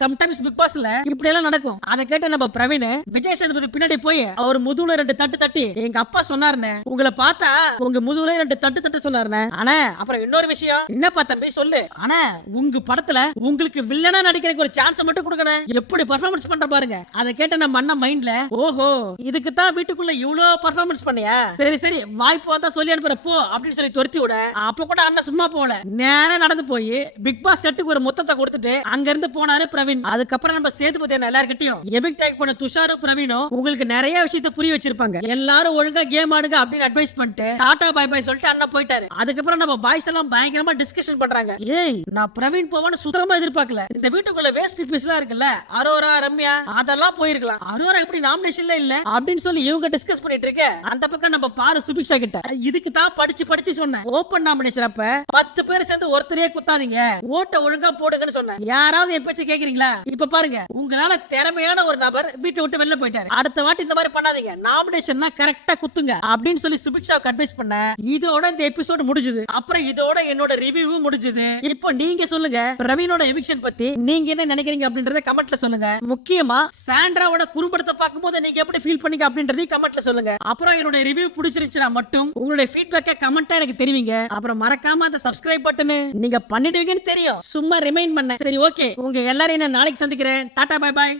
சம்டைம்ஸ் பிக் பாஸ்ல இப்படி எல்லாம் நடக்கும். அதை கேட்ட நம்ம பிரவீன் விஜய் சேதுபதி பின்னாடி போய் அவர் முதுகுல 2 தட்டு தட்டி, எங்க அப்பா சொன்னாருன்னு உங்களை பார்த்தா உங்க முதுகுல 2 தட்டு சொன்னாருன்னு. ஆனா அப்புறம் இன்னொரு விஷயம், என்னப்பா தம்பி சொல்லு, ஆனா உங்க படத்துல உங்களுக்கு வில்லனா நடிக்கிறதுக்கு ஒரு சான்ஸ் மட்டும் கொடுக்கணும், எப்படி பெர்ஃபார்மன்ஸ் பண்ற பாருங்க. அதை கேட்ட நம்ம அண்ணன் மைண்ட்ல, ஓஹோ இதுக்கு தான் வீட்டுக்குள்ள இவ்வளவு பெர்ஃபார்மன்ஸ் பண்ணியா, சரி வாய்ப்பு வந்தா சொல்லி அனுப்புற போ அப்படின்னு சொல்லி துரத்தி விட. அப்ப கூட அண்ணன் சும்மா போல நேரா நடந்து போய் பிக் பாஸ் செட்டுக்கு ஒரு மொத்தத்தை கொடுத்துட்டு அங்க இருந்து போனாரு பிரவீன். அதுக்கப்புறம் நம்ம சேதுபதி எல்லார்கிட்டயும் எபிக் டேக் பண்ண துஷாரும் பிரவீனும் உங்களுக்கு நிறைய விஷயத்தை புரிய வச்சிருப்பாங்க. எல்லாரும் ஒழுங்கா கேம் ஆடுங்க அப்படின்னு அட்வைஸ் பண்ணிட்டு டாடா பை பை சொல்லிட்டு அண்ணன் போயிட்டாரு. அதுக்கப்புறம் நம்ம பாய்ஸ் எல்லாம் பயங்கரமா டிஸ்கஷன் பண்றாங்க. ஏய் நான் பிரவீன் போவான்னு சுத்தமா எதிர்பார்க்கல. இந்த வீட்டுக்குள்ள வேஸ்ட் பீஸ்லாம் இருக்குல்ல, அரோரா ரம்யா அதெல்லாம் போயிருக்கலாம், அரோரா எப்படி நாமினேஷன்ல இல்ல அப்படின்னு சொல்லி இவங்க டிஸ்கஸ் பண்ணிட்டு இருக்க. அந்த பக்கம் நம்ம பாரு சுபிக்ஷா கிட்ட இதுக்கு தான் படிச்சு சொன்னேன், ஓபன் நாமினேஷன் அப்ப 10 பேர் சேர்ந்து ஒருத்தரே குத்தாதீங்க, ஓட்ட ஒழுங்கா போடுங்கன்னு சொன்னேன். யாராவது என் பேச்ச கேக்குறீங்களா? இப்ப பாருங்க உங்களால திறமையான ஒரு நபர் வீட்டை விட்டு வெளில போயிட்டாரு. அடுத்த வாட்டி இந்த மாதிரி பண்ணாதீங்க, நாமினேஷன்னா கரெக்டா குத்துங்க அப்படின்னு சொல்லி சுபிக்ஷாவுக்கு அட்வைஸ் பண்ண. இதோட இந்த எபிசோட் முடிஞ்சது. அப்புறம் இதோட என்னோட ரிவ்யூவும் முடிஞ்சது. இப்போ நீங்க சொல்லுங்க பிரவீனோட எவிக்ஷன் பத்தி நீங்க என்ன நினைக்கிறீங்க அப்படின்றத கமெண்ட்ல சொல்லுங்க. முக்கியமா சாண்ட்ராவோட குறும்படத்தை பார்க்கும்போது நீங்க எப்படி ஃபீல் பண்ணீங்க அப்படின்றதையும் கமெண்ட்ல சொல்லுங்க. அப்புறம் என்னோட ரிவ்யூ பிடிச்சிருந்துச்சுனா மட்டும் உங்களுடைய ஃபீட்பேக்கை கமெண்டா எனக்கு தெரிவிங்க. அப்புறம் மறக்காம அந்த சப்ஸ்கிரைப் பட்டனை நீங்க பண்ணிடுவீங்கன்னு தெரியும், சும்மா ரிமைண்ட் பண்ண. சரி ஓகே, உங்க எல்லாரையும் நான் நாளைக்கு சந்திக்கிறேன். Tata bye by.